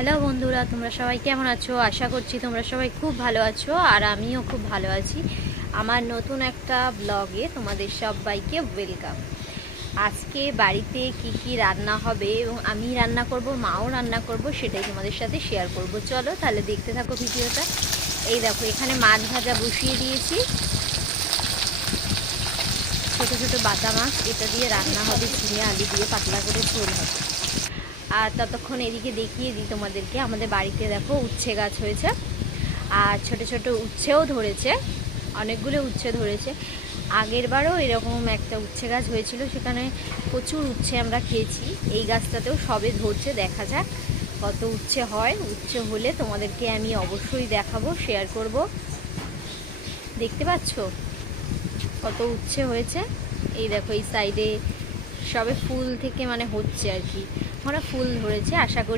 Hello বন্ধুরা, তোমরা সবাই কেমন আছো? আশা করছি তোমরা সবাই খুব ভালো আছো, আর আমিও খুব ভালো আছি। আমার নতুন একটা ব্লগে তোমাদের সবাইকে ওয়েলকাম। আজকে বাড়িতে কি কি রান্না হবে এবং আমি রান্না করব, মাও রান্না করব, সেটাই তোমাদের সাথে শেয়ার করব। চলো তাহলে দেখতে থাকো ভিডিওটা। এই দেখো, এখানে মাছ ভাজা বসিয়ে দিয়েছি, ছোটো ছোটো বাটা মাছ। এটা দিয়ে রান্না হবে, ঝিঙে আলু দিয়ে পাতলা করে ঝোল হবে। আর ততক্ষণ এদিকে দেখিয়ে দিই তোমাদেরকে, আমাদের বাড়িতে দেখো উচ্ছে গাছ হয়েছে, আর ছোট ছোট উচ্ছেও ধরেছে, অনেকগুলো উচ্ছে ধরেছে। আগের বারও এরকম একটা উচ্ছে গাছ হয়েছিল, সেখানে প্রচুর উচ্ছে আমরা খেয়েছি। এই গাছটাতেও সবে ধরছে, দেখা যাক কত উচ্ছে হয়। উচ্ছে হলে তোমাদেরকে আমি অবশ্যই দেখাবো, শেয়ার করব। দেখতে পাচ্ছ কত উচ্ছে হয়েছে। এই দেখো, এই সাইডে সবে ফুল থেকে মানে হচ্ছে আর কি, ফুল ধরেছে। আশা করি